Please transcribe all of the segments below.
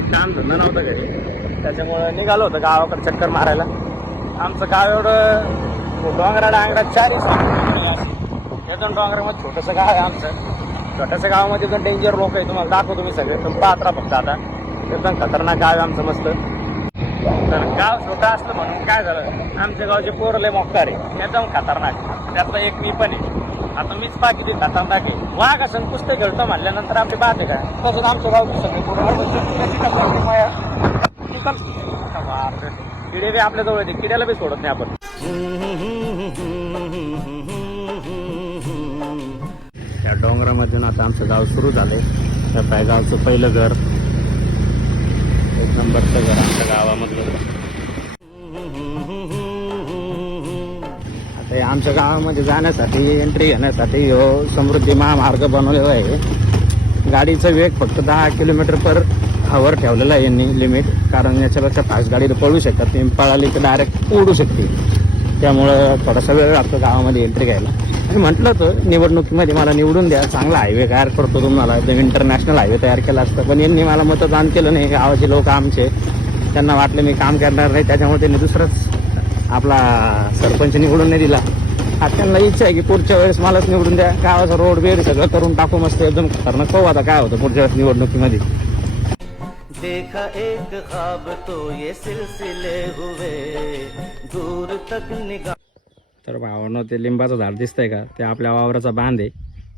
छान काम धंदा नव्हता घरी त्याच्यामुळं निघालो होतं गावाकडे चक्कर मारायला. आमचं गाव एवढं डोंगरा डांगरा चारही एकदम डोंगरामध्ये छोटंसं गाव आहे आमचं. छोट्याशा गावामध्ये एकदम डेंजर लोक आहे तुम्हाला दाखवतो तुम्ही सगळे. तुम्ही पात्रा फक्त आता. एकदम खतरनाक गाव आहे आमचं मस्त. तर गाव छोटं असलं म्हणून काय झालं? आमच्या गावचे पोरले लय मोकार आहे. एकदम खतरनाक. त्यातलं एक मी पण आहे. आता मीच बाकी ते खतरनाक आहे वाघ असं कुस्ते खेळतो म्हणल्यानंतर आमची बात आहे काय तसंच सगळे. पण- बापरे. किडे बी आपल्या जवळ येते किड्याला बी सोडत नाही आपण. त्या डोंगरामधून आता आमचं गाव सुरू झालंय. त्या पाय गावचं पहिलं घर. एक नंबरचं घर आमच्या गावामधलं. हे आमच्या गावामध्ये जाण्यासाठी एंट्री घेण्यासाठी हो समृद्धी महामार्ग बनवलेला आहे. गाडीचा वेग फक्त दहा किलोमीटर पर हवर ठेवलेला आहे यांनी लिमिट कारण याच्यापेक्षा फास्ट गाडी पळू शकतात. ती पळाली तर डायरेक्ट उडू शकते. त्यामुळं थोडासा वेळ लागतो गावामध्ये एंट्री घ्यायला. आणि म्हटलं होतं निवडणुकीमध्ये मला निवडून द्या. चांगला हायवे तयार करतो तुम्हाला. एकदम इंटरनॅशनल हायवे तयार केला असतं. पण यांनी मला मतदान केलं नाही. गावाचे लोक आमचे. त्यांना वाटलं मी काम करणार नाही. त्याच्यामुळे त्यांनी दुसरंच आपला सरपंच निवडून नाही दिला. आता त्यांना इच्छा आहे की पुढच्या वेळेस मलाच निवडून द्या. गावाचा रोड बेर सगळं करून टाकू मस्त. एकदम खतरनाक पाहू आता काय होतं पुढच्या वेळेस निवडणुकीमध्ये. देखा एक ख्वाब तो ये सिलसिले हुए. दूर तक निगाह तर भावानं ते लिंबाचं झाड दिसतंय का? ते आपल्या वावराचा बांध आहे.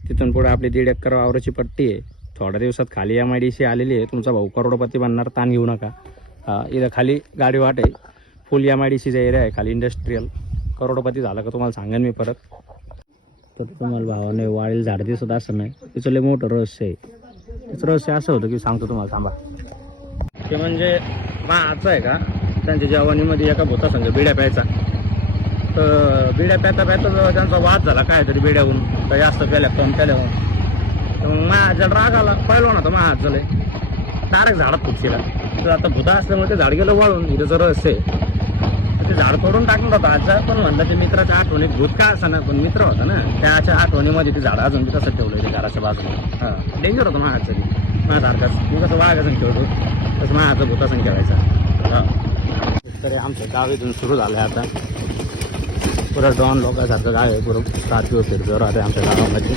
तिथून पुढे आपली दीड एकर वावराची पट्टी आहे. थोड्या दिवसात खाली एम आय डी आलेली आहे. तुमचा भाऊ करोडपती बनणार ताण घेऊ नका. हा, इथं खाली गाडी वाट आहे. फुल एम आय डी सीचा एरिया आहे खाली इंडस्ट्रीयल करोडपती झाला का तुम्हाला सांगेन मी परत. तर तुम्हाला भावाने वाळेल झाड दिसत असं नाही. तिचं लय मोठं रहस्य आहे. तिचं रहस्य असं होतं की सांगतो तुम्हाला थांबा. ते म्हणजे माचं आहे का? त्यांच्या जवानीमध्ये एका भूता संघ बिड्या प्यायचा. तर बिड्या प्याता प्याता त्यांचा वाद झाला काय तरी बिड्याहून तर जास्त प्याल्या कम प्याल्याहून तर मग माझ्या राग आला. पहिलो ना तर माझ्यात झालंय डायरेक्ट झाडात फुटशीला. तर आता भूता असल्यामुळे ते झाड गेलं वाळून. इथं रहस्य आहे. ते झाड तोडून टाकलं होतं. आजचा पण म्हणलं ते मित्राच्या आठवणी भूत का असं ना पण मित्र होता ना त्याच्या आठवणीमध्ये ते झाड अजून तसं ठेवलं ते घराच्या बाजूला. हां डेंजर होतं माझ्याचं ते माझ्यासारखाच मी कसं वाघाचं खेळतो तसं माझ्याचं भूतासन खेळायचा. हां. तरी आमचं गाव इथून सुरू झालं आहे आता. पुरं डॉन लोकांसारखं गाव आहे पुरं सातवी फिरतो राहते आमच्या गावामध्ये.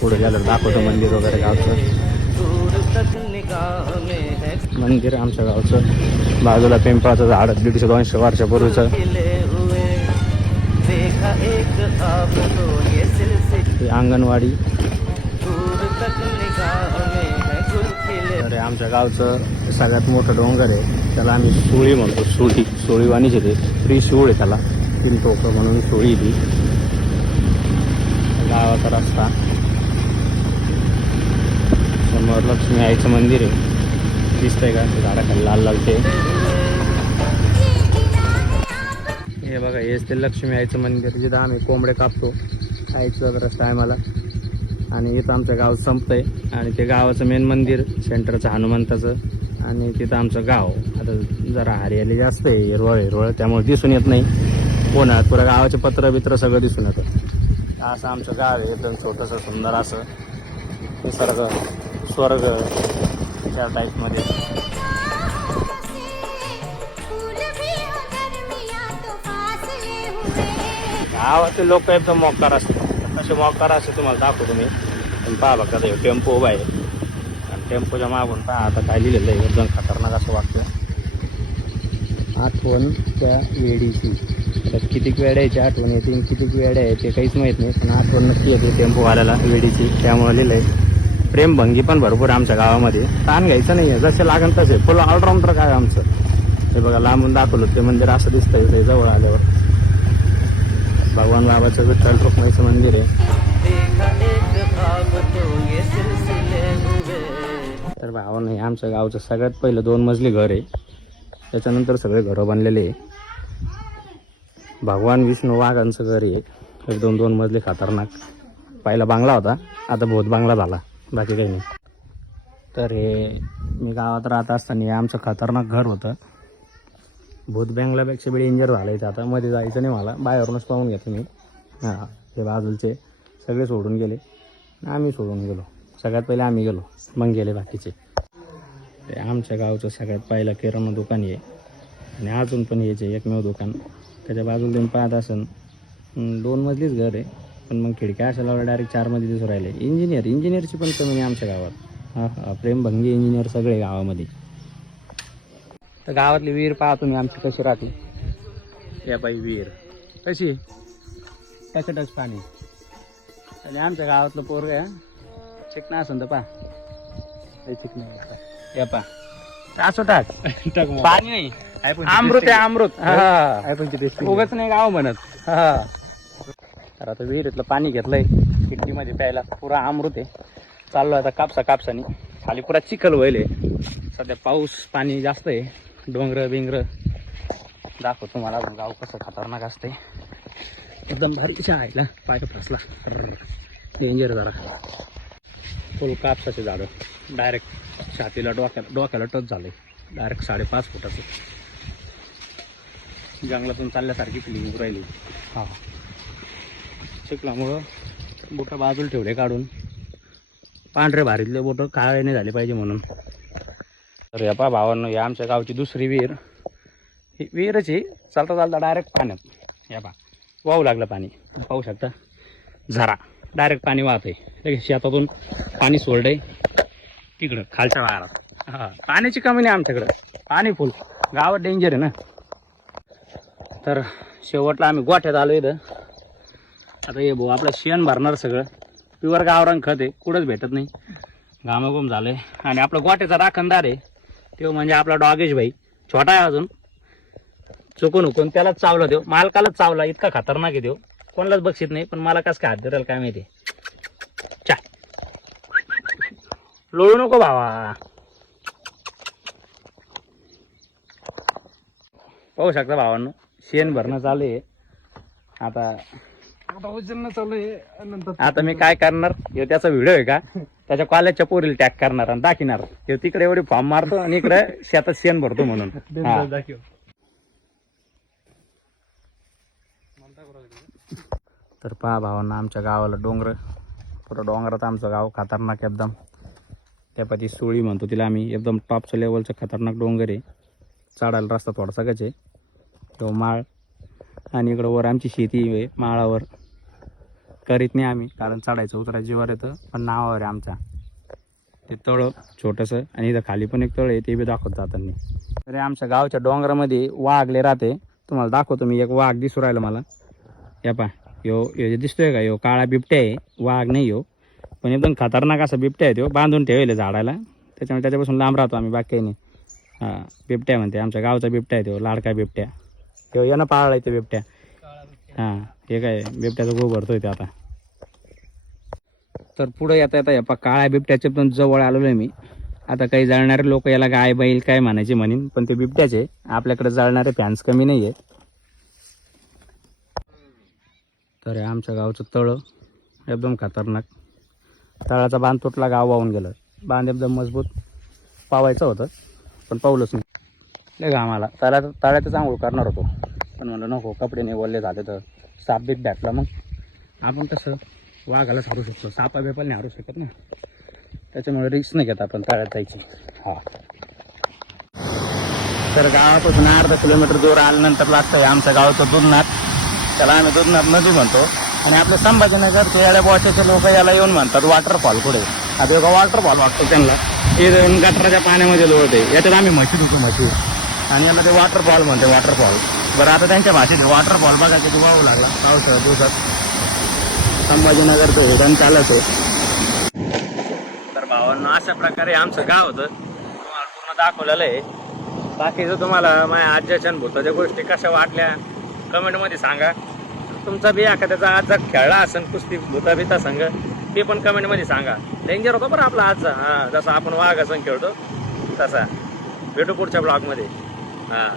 पुढे गेलं दाखवतो मंदिर वगैरे गावचं. दूर तक निगाह में है। मंदिर आमच्या गावचं. बाजूला पिंपळाचं झाड दीडशे दोनशे वर्षापूर्वीचं. तो ते अंगणवाडी. हे आमच्या गावचं सगळ्यात मोठं डोंगर आहे. त्याला आम्ही सुळी म्हणतो सुळी. सुळीवाणीच येते फ्री शिवळ आहे त्याला. तीन टोकं म्हणून सुळी ती. गावाचा रस्ता. समोर लक्ष्मी आईचं मंदिर आहे. दिसतंय का? झाडाखाली लाल लाल ते. हे बघा हेच ते लक्ष्मी आईचं मंदिर. जिथं आम्ही कोंबडे कापतो. आईचं रस्ता आहे मला आणि इथं आमचं गाव संपतंय. आणि ते गावाचं मेन मंदिर सेंटरचं हनुमंताचं. आणि तिथं आमचं गाव. आता जरा हरियाली जास्त आहे हिरवळ हिरवळ. त्यामुळे दिसून येत नाही. कोणात पुरा गावाचे पत्र बित्र सगळं दिसून येतं. असं आमचं गाव आहे. एकदम छोटंसं सुंदर असं. निसर्ग. स्वर्ग त्या टाईपमध्ये. फूल गावातील लोक एकदम मोकार असतात. तसे मोकार असे तुम्हाला दाखवतो मी. पण पहा बघा ते टेम्पो उभा आहे. आणि टेम्पोच्या मागून पहा आता काय लिहिलेलं आहे. एकदम खतरनाक असं वाटतं आठवण त्या वेडीची आता कितीक वेड्याची आठवण येते कितीक वेड्या आहे ते काहीच माहीत नाही पण आठवण नक्की येते टेम्पोवाल्याला वेळीची. त्यामुळे लिहिलं आहे प्रेमभंगी पण भरपूर आमच्या गावामध्ये. ताण घ्यायचं नाही आहे जसे लागेल तसे. फुल ऑलराऊंडर काय आमचं? हे बघा लांबून दाखवलं. ते मंदिर असं दिसतंय. ते जवळ आल्यावर. भगवान बाबाचं विठ्ठल रुक्माईचं मंदिर आहे. तर भावा नाही आमच्या गावचं सगळ्यात पहिलं दोन मजली घर आहे. त्याच्यानंतर सगळे घरं बनलेले आहे. भगवान विष्णू वाघांचं घर आहे एक दोन दोन मजली खतरनाक. पहिला बांगला होता. आता भूत बांगला झाला. बाकी काही नाही. तर हे मी गावात राहत असताना हे आमचं खतरनाक घर होतं. भूत बँगलापेक्षा बी डेंजर झालं इथं आता. मध्ये जायचं नाही मला. बाहेरूनच पाहून घेतो मी. हां हे बाजूचे सगळे सोडून गेले. आम्ही सोडून गेलो. सगळ्यात पहिले आम्ही गेलो. मग गेले बाकीचे. ते आमच्या गावचं सगळ्यात पहिलं किराणा दुकान आहे आणि अजून पण यायचे एकमेव दुकान. त्याच्या बाजूला तुम्ही पाहत असन दोन मजलीच घर आहे. पण मग खिडक्या अशा लावल्या डायरेक्ट चार मजली दिसून राहिले. इंजिनियर इंजिनियरची पण कमी नाही आमच्या गावात. हा हा प्रेमभंगी इंजिनियर सगळे गावामध्ये. तर गावातली विहीर पहा तुम्ही आमची कशी राहते. या बाई विहीर. कशी? आहे टचटच पाणी. आणि आमच्या गावातलं पोरग आहे चिकना असन तर पा चिकना या पा असं टाक. पाणी नाही. अमृत आहे अमृत. हा उगच नाही गाव म्हणत. हा. तर आता विहिरीतलं पाणी घेतलंय. किड्डीमध्ये प्यायला पुरा अमृत आहे. चाललो आता कापसा कापसानी. खाली पुरा चिखल व्हायले सध्या पाऊस पाणी जास्त आहे. डोंगर बिंगर. दाखव तुम्हाला गाव कसं खतरनाक असते एकदम भारीच्या आहे पाय फासला. डेंजर जरा. फुल कापसाचे झाडं. डायरेक्ट छातीला डोक्याला डोक्याला टच झाले डायरेक्ट साडेपाच फुटाचं. जंगलातून चालल्यासारखी फिलिंग राहिली. हा. चिखलामुळं बोटं बाजूला ठेवले काढून. पांढरे भारीतले बोटं काळे नाही झाले पाहिजे म्हणून. तर या पा भावांनो या आमच्या गावची दुसरी विहीर. ही विहीरच आहे चालता चालता डायरेक्ट पाण्यात. या पा वाहू लागलं पाणी. पाहू शकता? झरा. डायरेक्ट पाणी वाहत आहे. लगेच शेतातून पाणी सोडलंय तिकडं खालच्या वारात हां. पाण्याची कमी नाही आमच्याकडं. पाणी फुल गावात डेंजर आहे ना. तर शेवटला आम्ही गोठ्यात आलो इथं. आता हे भाऊ आपलं शेण भरणार सगळं. प्युअर गावरान खत आहे कुठंच भेटत नाही. घामाघूम झालंय. आणि आपलं गोट्याचा राखणदार आहे. तो म्हणजे आपला डॉगेश भाई. छोटा आहे अजून. चुकून हुकून त्यालाच चावला देऊ. मालकालाच चावला इतका खतरनाक आहे देऊ कोणालाच बक्षीत नाही पण मला कसं काय हात धरेल काय माहिती. चा. लोळू नको भावा. पाहू शकता भावांनो शेण भरणं चालू आहे. आता आता वजन चालू आहे. नंतर आता मी काय करणार? ह्यो त्याचा व्हिडिओ आहे का? त्याच्या कॉलेजच्या पोरीला टॅग करणार आणि दाखिणार. ह्यो तिकडे एवढी फॉर्म मारतो आणि इकडे शेतात शेण भरतो म्हणून. हा. दाखव. तर पहा भावांना आमच्या गावाला डोंगर. पुरं डोंगरात आमचं गाव खतरनाक एकदम. त्यापाठी सुळी म्हणतो तिला आम्ही. एकदम टॉपच्या लेवलचं खतरनाक डोंगर आहे. चढायला रस्ता थोडासा कच आहे. तो माळ. आणि इकडं वर आमची शेती आहे माळावर. करीत नाही आम्ही कारण चढायचं उतरायचं जीवावर येतं. पण नावावर आहे आमच्या. ते तळं छोटंसं आणि इथं खाली पण एक तळ आहे ते बी दाखवत जाताना तरी आमच्या गावच्या डोंगरामध्ये वाघले राहते. तुम्हाला दाखवतो मी एक वाघ दिसू राहिला मला. या पा यो यो जे दिसतोय का यो काळा बिबट्या आहे. वाघ नाही यो. पण एकदम खतरनाक असा बिबट्या आहे तो बांधून ठेवले झाडाला. त्याच्यामुळे त्याच्यापासून लांब राहतो आम्ही बाकी नाही. हां बिबट्या म्हणते आमच्या गावचा बिबट्या आहे तो लाडका बिबट्या. तो यानं पाळला तो बिबट्या. हां हे काय बिबट्याचा गो भरतोय ते आता. तर पुढे येता येता या काळ्या बिबट्याचे पण जवळ आलेलो आहे मी. आता काही जळणारे लोक याला गाय बैल काय म्हणायचे म्हणेन पण ते बिबट्याचे आपल्याकडे जळणारे फॅन्स कमी नाही आहेत. तर आमच्या गावचं तळं एकदम खतरनाक. तळाचा बांध तुटला गाव वाहून गेलं. बांध एकदम मजबूत पावायचं होतं पण पावलंच नाही. लय आम्हाला आला. तळ्या तळ्यातच आंघोळ करणार होतो. पण म्हणलं नको कपडे नाही ओले झाले तर साप बीप भेटला मग. आपण कसं वाघाला हारू शकतो. सापा बेपाला नाही हारू शकत ना. त्याच्यामुळे रिस्क नाही घेत आपण तळ्यात जायची. हा. तर गावापासून अर्धा किलोमीटर दूर आल्यानंतर लागतं आहे आमच्या गावचं दुधनाथ. त्याला आम्ही दुधनाथ नदी म्हणतो. आणि आपलं संभाजीनगर याड्या बॉटेचे लोक याला येऊन म्हणतात वॉटरफॉल पुढे आता एक वॉटरफॉल वाटतो त्यांना. हे गटराच्या पाण्यामध्ये लोळते. याच्यात आम्ही म्हशी धुतो म्हशी. आणि याला ते वॉटरफॉल म्हणते वॉटरफॉल बरं आता त्यांच्या भाषेत वॉटरफॉल बघा किती वाहू लागला. पाऊस दिवसात. संभाजीनगरचं हिडन चालत आहे. तर भावांना अशा प्रकारे आमचं गाव होतं. तुम्हाला पूर्ण दाखवलेलं आहे. बाकीचं तुम्हाला माझ्या आज्याच्या भूताच्या गोष्टी कशा वाटल्या कमेंटमध्ये सांगा. तुमचा बी एखाद्याचा आजचा खेळला असेल कुस्ती भूता बिता संघ ते पण कमेंटमध्ये सांगा. डेंजर होतो बरं आपला आजचा. हां जसा आपण वाघ असं खेळतो तसा. भेटू पुढच्या ब्लॉगमध्ये हां.